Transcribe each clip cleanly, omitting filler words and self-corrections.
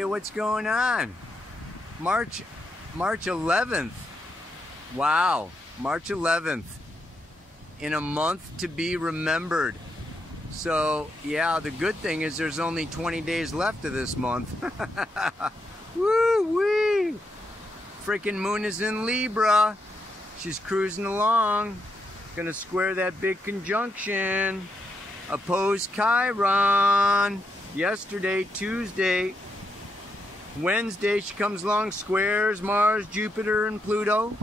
Okay, what's going on? March 11th. Wow, March 11th. In a month to be remembered. So, yeah, the good thing is there's only 20 days left of this month. Woo-wee! Freaking moon is in Libra. She's cruising along. Gonna square that big conjunction. Opposed Chiron. Yesterday, Tuesday. Wednesday, she comes along, squares Mars, Jupiter, and Pluto.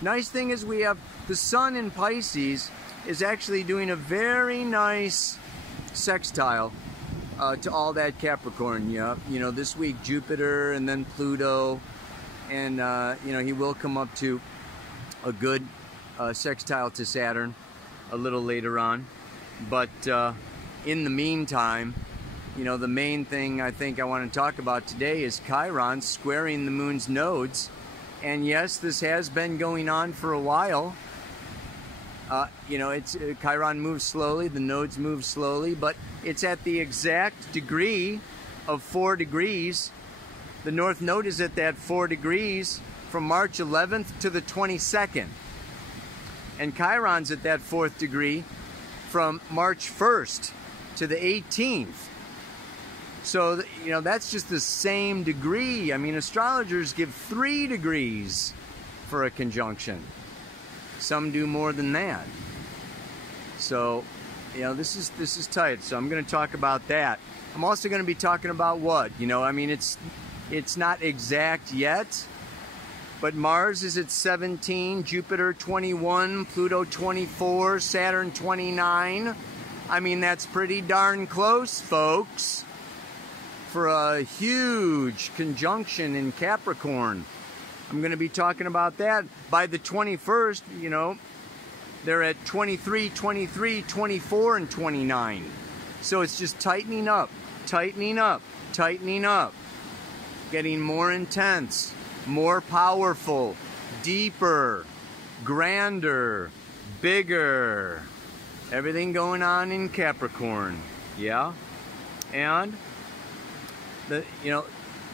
Nice thing is we have the sun in Pisces is actually doing a very nice sextile to all that Capricorn. Yeah, you know, this week Jupiter and then Pluto, and you know, he will come up to a good sextile to Saturn a little later on. But in the meantime, you know, the main thing I think I want to talk about today is Chiron squaring the moon's nodes. And yes, this has been going on for a while. You know, Chiron moves slowly, the nodes move slowly, but it's at the exact degree of 4 degrees. The north node is at that 4 degrees from March 11th to the 22nd. And Chiron's at that 4th degree from March 1st to the 18th. So, you know, that's just the same degree. I mean, astrologers give 3 degrees for a conjunction. Some do more than that. So, you know, this is tight. So I'm going to talk about that. I'm also going to be talking about what? You know, I mean, it's not exact yet, but Mars is at 17, Jupiter 21, Pluto 24, Saturn 29. I mean, that's pretty darn close, folks, for a huge conjunction in Capricorn. I'm going to be talking about that. By the 21st, you know, they're at 23, 23, 24, and 29. So it's just tightening up, tightening up, tightening up. Getting more intense, more powerful, deeper, grander, bigger. Everything going on in Capricorn. Yeah? And, you know,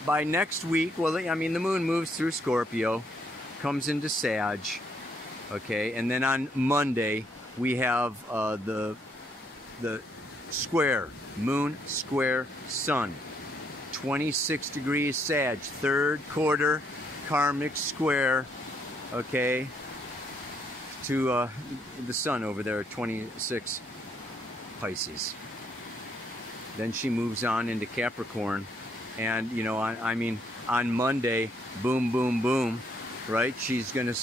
by next week, well, I mean, the moon moves through Scorpio, comes into Sag, okay, and then on Monday we have the square, moon square sun, 26 degrees Sag, 3rd quarter karmic square, okay, to the sun over there at 26 Pisces. Then she moves on into Capricorn. And, you know, I mean, on Monday, boom, boom, boom, right? Then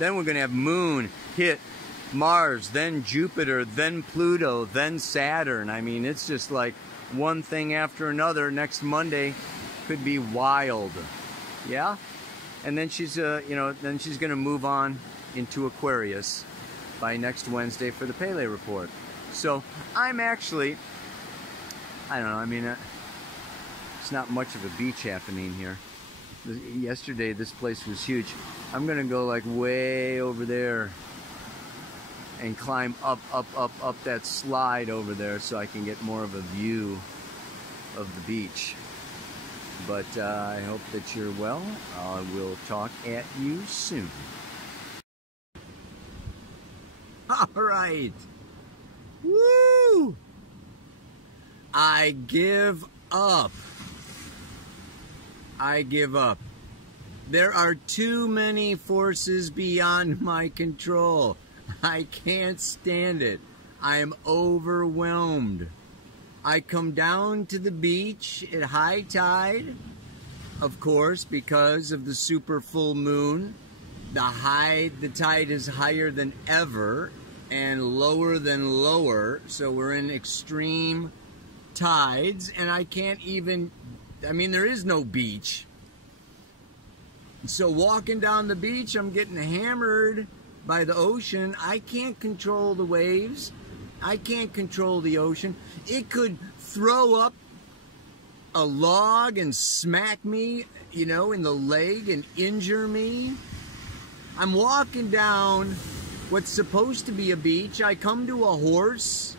we're gonna have moon hit Mars, then Jupiter, then Pluto, then Saturn. I mean, it's just like one thing after another. Next Monday could be wild, yeah. And then she's, you know, then she's gonna move on into Aquarius by next Wednesday for the Pele report. So I'm actually, I don't know. I mean. It's not much of a beach happening here. Yesterday this place was huge. I'm gonna go like way over there and climb up that slide over there so I can get more of a view of the beach. But I hope that you're well. I will talk at you soon. All right. Woo! I give up. I give up. There are too many forces beyond my control. I can't stand it. I am overwhelmed. I come down to the beach at high tide, of course, because of the super full moon. The tide is higher than ever and lower than lower, so we're in extreme tides, and I can't even, I mean, there is no beach. So walking down the beach, I'm getting hammered by the ocean. I can't control the waves. I can't control the ocean. It could throw up a log and smack me, you know, in the leg and injure me. I'm walking down what's supposed to be a beach. I come to a horse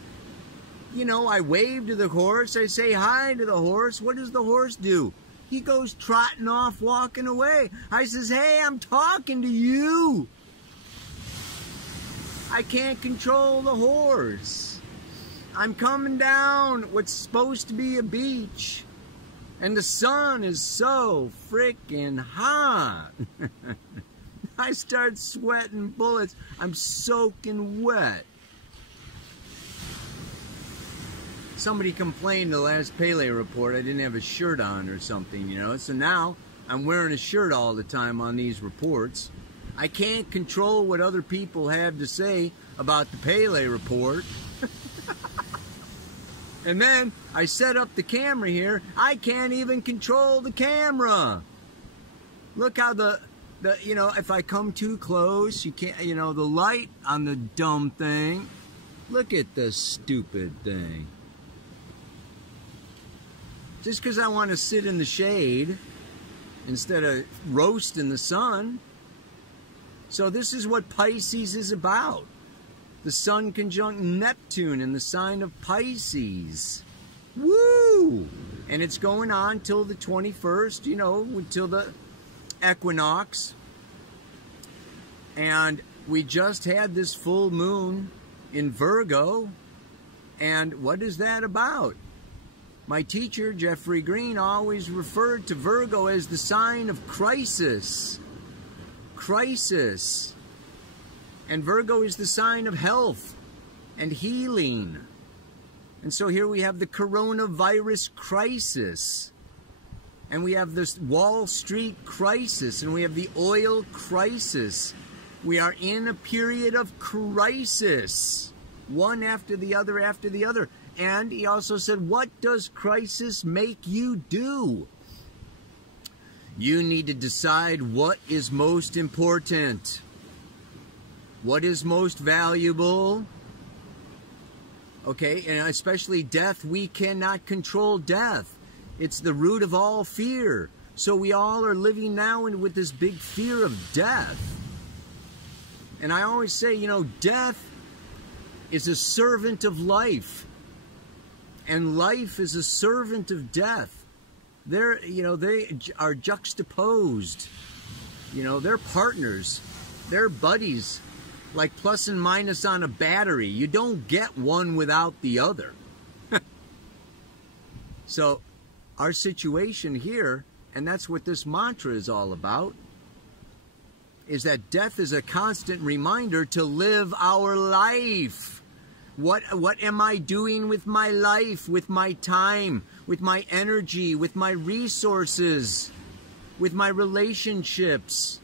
you know, I wave to the horse. I say hi to the horse. What does the horse do? He goes trotting off, walking away. I says, hey, I'm talking to you. I can't control the horse. I'm coming down what's supposed to be a beach. And the sun is so freaking hot. I start sweating bullets. I'm soaking wet. Somebody complained the last Pele report I didn't have a shirt on or something, you know. So now I'm wearing a shirt all the time on these reports. I can't control what other people have to say about the Pele report. And then I set up the camera here. I can't even control the camera. Look how the you know, if I come too close, you can't, you know, the light on the dumb thing. Look at the stupid thing. Just because I want to sit in the shade instead of roast in the sun. So this is what Pisces is about. The Sun conjunct Neptune in the sign of Pisces. Woo! And it's going on till the 21st, you know, until the equinox. And we just had this full moon in Virgo. And what is that about? My teacher, Jeffrey Green, always referred to Virgo as the sign of crisis. Crisis. And Virgo is the sign of health and healing. And so here we have the coronavirus crisis. And we have this Wall Street crisis. And we have the oil crisis. We are in a period of crisis. One after the other after the other. And he also said, what does crisis make you do? You need to decide what is most important. What is most valuable? Okay, and especially death. We cannot control death. It's the root of all fear. So we all are living now with this big fear of death. And I always say, you know, death is a servant of life. And life is a servant of death. They're, you know, they are juxtaposed. You know, they're partners. They're buddies. Like plus and minus on a battery. You don't get one without the other. So, our situation here, and that's what this mantra is all about, is that death is a constant reminder to live our life. What am I doing with my life, with my time, with my energy, with my resources, with my relationships,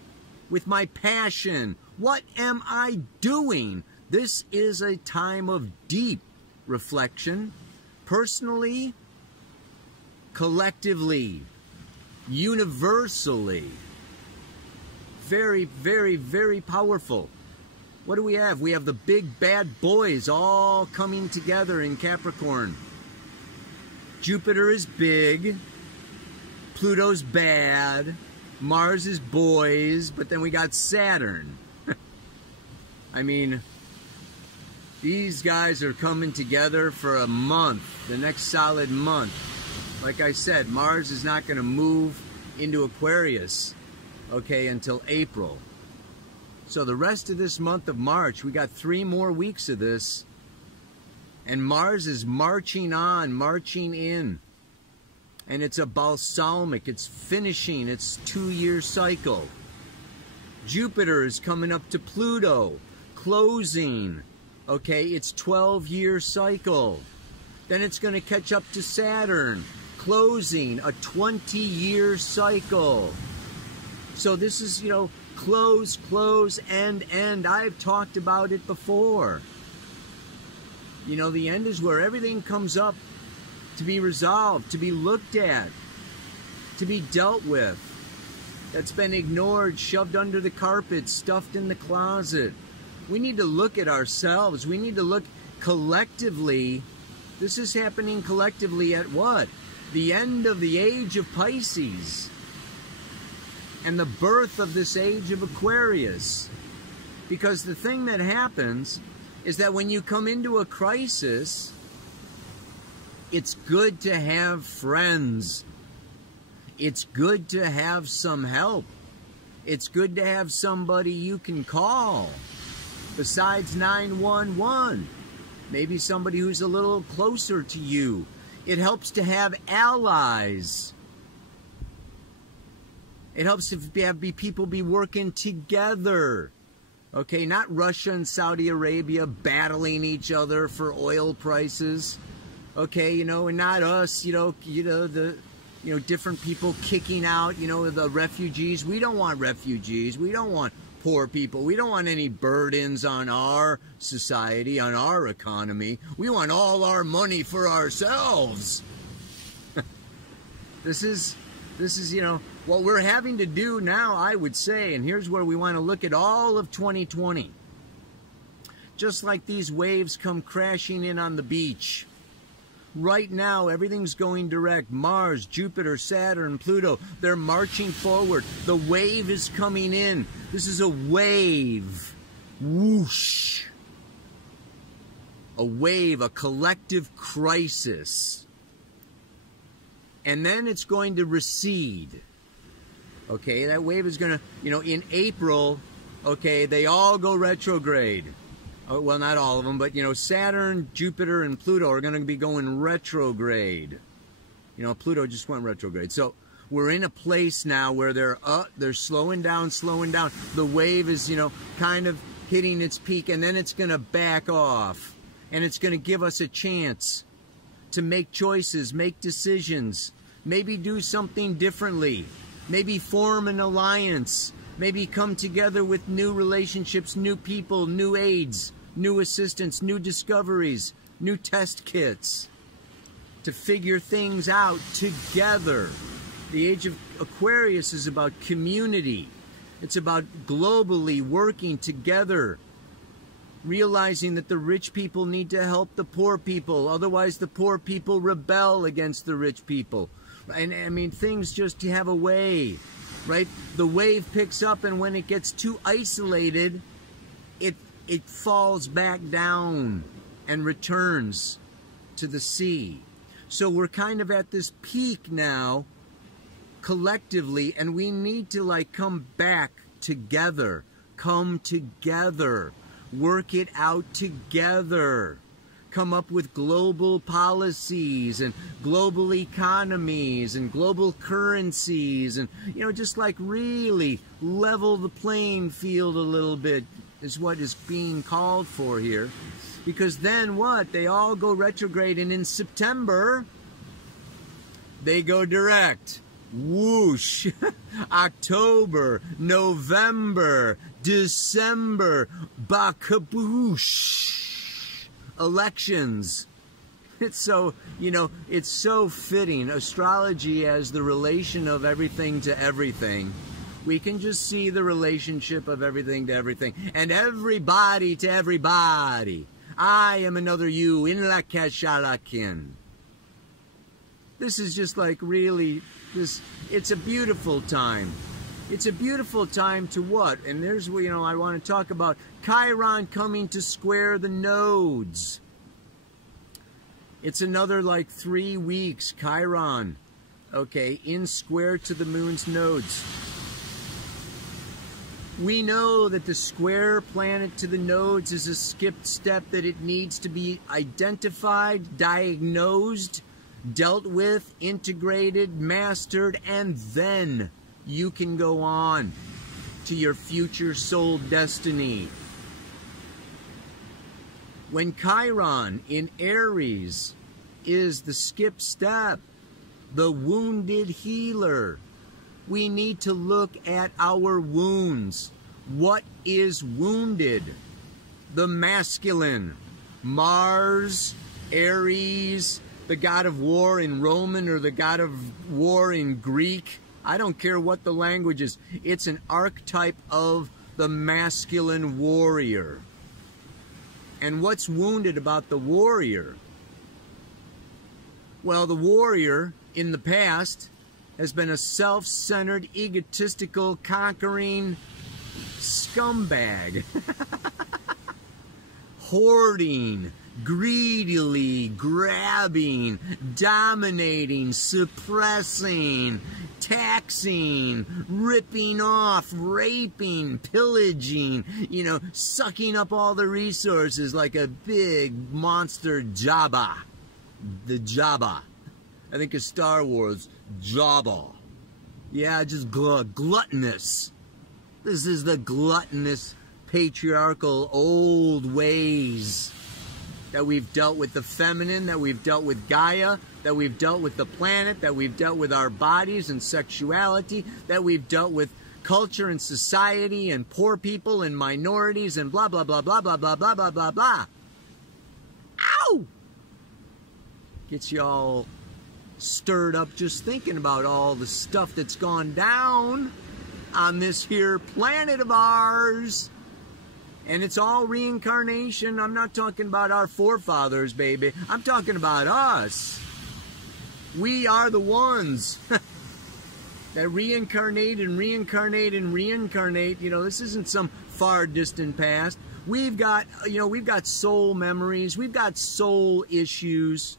with my passion? What am I doing? This is a time of deep reflection, personally, collectively, universally. Very, very, very powerful. What do we have? We have the big bad boys all coming together in Capricorn. Jupiter is big. Pluto's bad. Mars is boys. But then we got Saturn. I mean, these guys are coming together for a month. The next solid month. Like I said, Mars is not going to move into Aquarius, okay, until April. So the rest of this month of March, we got 3 more weeks of this. And Mars is marching on, marching in. And it's a balsamic, it's finishing its 2-year cycle. Jupiter is coming up to Pluto, closing, okay, its 12-year cycle. Then it's going to catch up to Saturn, closing a 20-year cycle. So this is, you know, close, close, end, end. I've talked about it before. You know, the end is where everything comes up to be resolved, to be looked at, to be dealt with. That's been ignored, shoved under the carpet, stuffed in the closet. We need to look at ourselves. We need to look collectively. This is happening collectively at what? The end of the age of Pisces. And the birth of this age of Aquarius. Because the thing that happens is that when you come into a crisis, It's good to have friends. It's good to have some help. It's good to have somebody you can call besides 911. Maybe somebody who's a little closer to you. It helps to have allies. It helps to have people be working together. Okay, not Russia and Saudi Arabia battling each other for oil prices. Okay, you know, and not us, different people kicking out, the refugees. We don't want refugees. We don't want poor people. We don't want any burdens on our society, on our economy. We want all our money for ourselves. This is, what we're having to do now, I would say, and here's where we want to look at all of 2020. Just like these waves come crashing in on the beach. Right now, everything's going direct. Mars, Jupiter, Saturn, Pluto, they're marching forward. The wave is coming in. This is a wave. Whoosh. A wave, a collective crisis. And then it's going to recede. Okay, that wave is going to, in April, okay, they all go retrograde. Well, not all of them, but, Saturn, Jupiter, and Pluto are going to be going retrograde. Pluto just went retrograde. So we're in a place now where they're slowing down. The wave is, kind of hitting its peak, and then it's going to back off. And it's going to give us a chance to make choices, make decisions, maybe do something differently, maybe form an alliance, maybe come together with new relationships, new people, new aids, new assistants, new discoveries, new test kits to figure things out together. The age of Aquarius is about community. It's about globally working together, realizing that the rich people need to help the poor people. Otherwise, the poor people rebel against the rich people. And I mean, things just have a way. Right? The wave picks up, and when it gets too isolated, it falls back down and returns to the sea. So we're kind of at this peak now, collectively, and we need to come back together. Come together. Work it out together. Come up with global policies and global economies and global currencies and, just really level the playing field a little bit is what is being called for here. Because then what? They all go retrograde, and in September, they go direct. Whoosh. October, November, December, bakaboosh. Elections. It's so, it's so fitting. Astrology as the relation of everything to everything. We can just see the relationship of everything to everything. And everybody to everybody. I am another you in la kashalakin. This is just really, it's a beautiful time. It's a beautiful time to what? And there's where, I want to talk about Chiron coming to square the nodes. It's another 3 weeks, Chiron, okay, in square to the moon's nodes. We know that the square planet to the nodes is a skipped step, that it needs to be identified, diagnosed, dealt with, integrated, mastered, and then you can go on to your future soul destiny. When Chiron in Aries is the skip step, the wounded healer, we need to look at our wounds. What is wounded? The masculine. Mars, Aries, the god of war in Roman or the god of war in Greek. I don't care what the language is. It's an archetype of the masculine warrior. And what's wounded about the warrior? Well, the warrior in the past has been a self-centered, egotistical, conquering scumbag. Hoarding, greedily grabbing, dominating, suppressing, taxing, ripping off, raping, pillaging, you know, sucking up all the resources like a big monster Jabba. The Jabba. I think of Star Wars, Jabba. Yeah, just gluttonous. This is the gluttonous, patriarchal, old ways that we've dealt with the feminine, that we've dealt with Gaia, that we've dealt with the planet, that we've dealt with our bodies and sexuality, that we've dealt with culture and society and poor people and minorities and blah, blah, blah, blah, blah, blah, blah, blah, blah, blah. Ow! Gets you all stirred up just thinking about all the stuff that's gone down on this here planet of ours. And it's all reincarnation. I'm not talking about our forefathers, baby. I'm talking about us. We are the ones that reincarnate and reincarnate and reincarnate. You know, this isn't some far distant past. We've got, you know, we've got soul memories. We've got soul issues.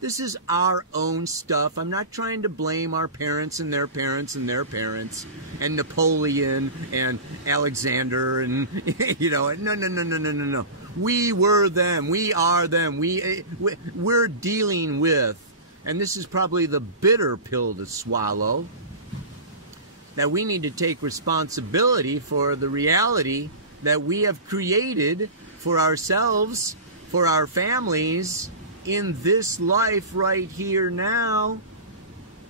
This is our own stuff. I'm not trying to blame our parents and their parents and their parents and Napoleon and Alexander and, you know, no. We were them. We are them. We're dealing with, and this is probably the bitter pill to swallow, that we need to take responsibility for the reality that we have created for ourselves, for our families, in this life right here now,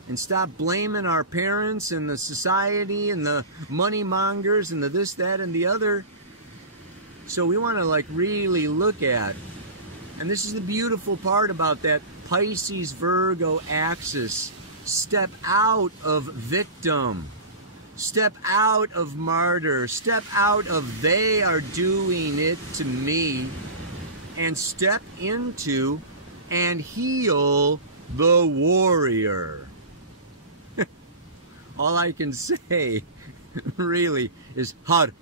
and stop blaming our parents and the society and the money mongers and the this, that, and the other. So we want to like really look at, and this is the beautiful part about that Pisces Virgo axis, step out of victim, step out of martyr, step out of they are doing it to me, and step into and heal the warrior. All I can say really is har,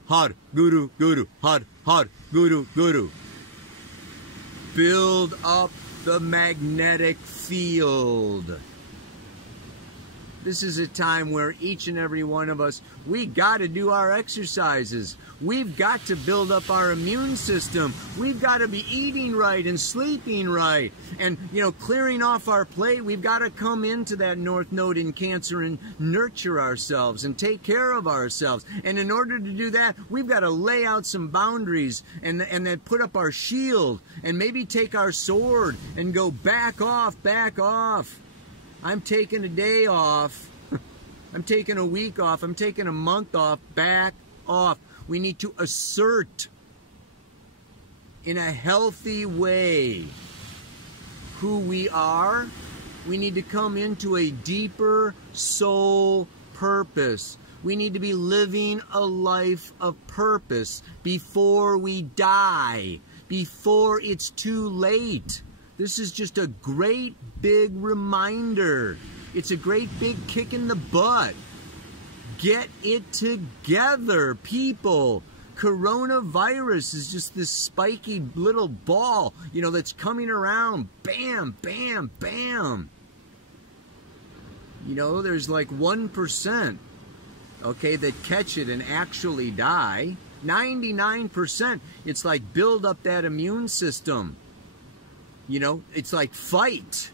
guru, har, guru. Build up the magnetic field. This is a time where each and every one of us, we got to do our exercises. We've got to build up our immune system. We've got to be eating right and sleeping right. And, you know, clearing off our plate, we've got to come into that North Node in Cancer and nurture ourselves and take care of ourselves. And in order to do that, we've got to lay out some boundaries and then put up our shield and maybe take our sword and go back off, back off. I'm taking a day off. I'm taking a week off. I'm taking a month off. Back off. We need to assert in a healthy way who we are. We need to come into a deeper soul purpose. We need to be living a life of purpose before we die, before it's too late. This is just a great big reminder. It's a great big kick in the butt. Get it together, people. Coronavirus is just this spiky little ball, you know, that's coming around. Bam, bam, bam. You know, there's like 1%, okay, that catch it and actually die. 99%, it's like build up that immune system. You know, it's like fight.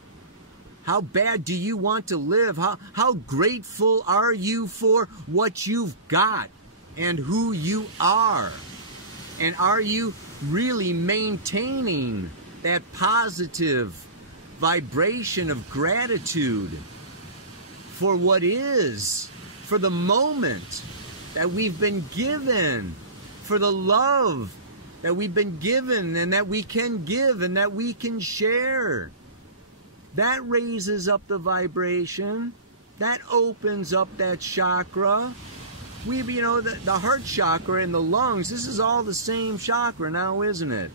How bad do you want to live? How grateful are you for what you've got and who you are? And are you really maintaining that positive vibration of gratitude for what is, for the moment that we've been given, for the love that we've been given and that we can give and that we can share? That raises up the vibration. That opens up that chakra. You know, the heart chakra and the lungs, this is all the same chakra now, isn't it?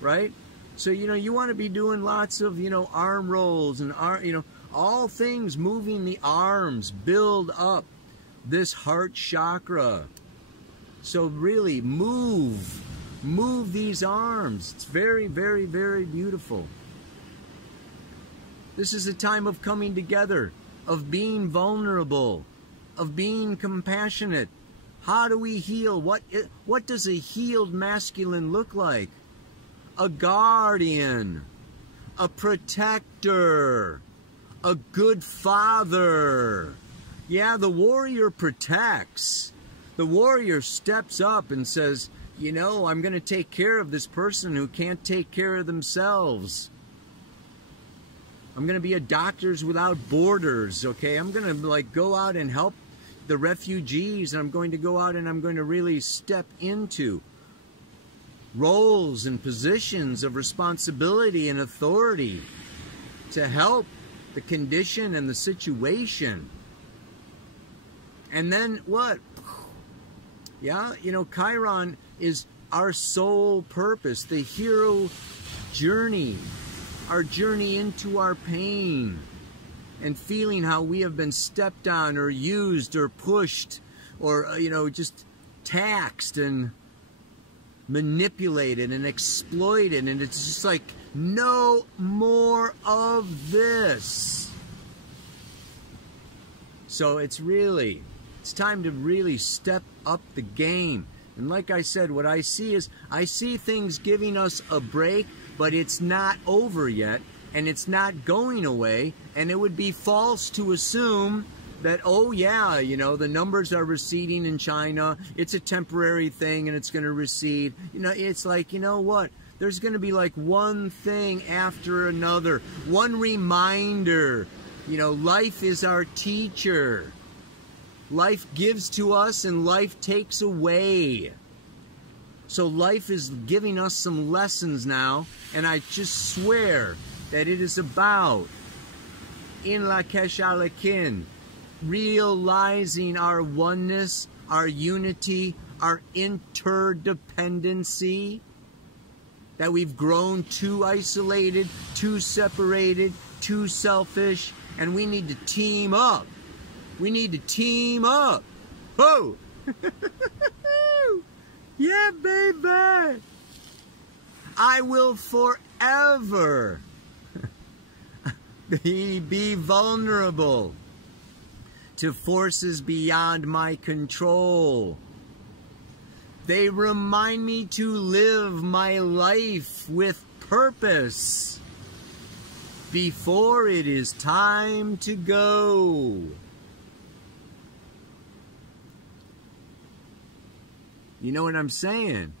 Right? So, you know, you want to be doing lots of, you know, arm rolls and, you know, all things moving the arms, build up this heart chakra. So really move Move these arms. It's very, very, very beautiful. This is a time of coming together, of being vulnerable, of being compassionate. How do we heal? What does a healed masculine look like? A guardian, a protector, a good father. Yeah, the warrior protects. The warrior steps up and says, you know, I'm going to take care of this person who can't take care of themselves. I'm going to be a Doctors Without Borders, okay? I'm going to go out and help the refugees, and I'm going to go out and I'm going to really step into roles and positions of responsibility and authority to help the condition and the situation. And then what? Yeah, you know, Chiron is our soul purpose, the hero journey, our journey into our pain and feeling how we have been stepped on or used or pushed or, you know, just taxed and manipulated and exploited. And it's just like, no more of this. So it's time to really step up the game. And like I said, what I see is, I see things giving us a break, but it's not over yet, and it's not going away, and it would be false to assume that, oh yeah, you know, the numbers are receding in China, it's a temporary thing and it's going to recede. You know, it's like, you know what? There's going to be like one thing after another, one reminder. You know, life is our teacher. Life gives to us and life takes away. So life is giving us some lessons now, and I just swear that it is about in la keshalakin, realizing our oneness, our unity, our interdependency, that we've grown too isolated, too separated, too selfish, and we need to team up. We need to team up. Oh! Yeah, baby! I will forever be vulnerable to forces beyond my control. They remind me to live my life with purpose before it is time to go. You know what I'm saying?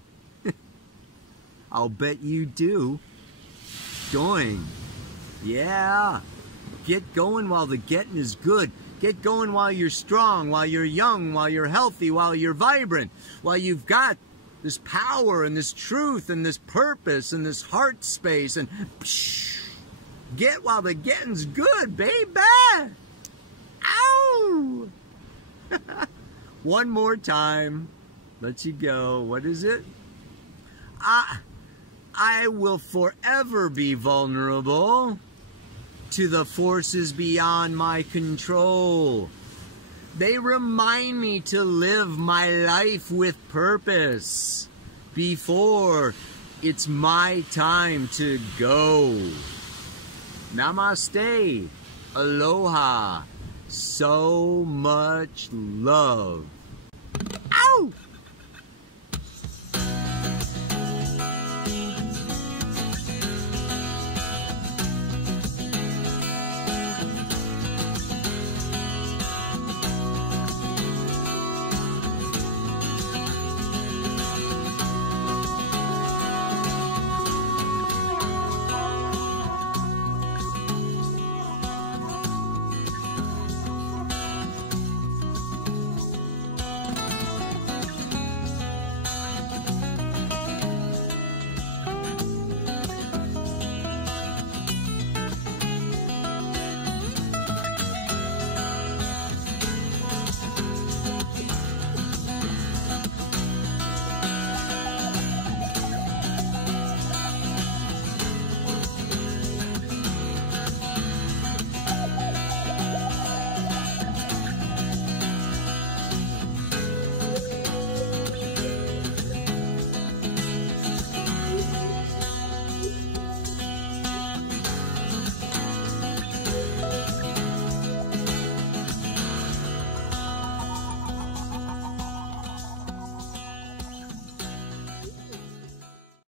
I'll bet you do. Doing. Yeah. Get going while the getting is good. Get going while you're strong, while you're young, while you're healthy, while you're vibrant, while you've got this power and this truth and this purpose and this heart space. And get while the getting's good, baby. Ow! One more time. Let you go. What is it? I will forever be vulnerable to the forces beyond my control. They remind me to live my life with purpose before it's my time to go. Namaste. Aloha. So much love.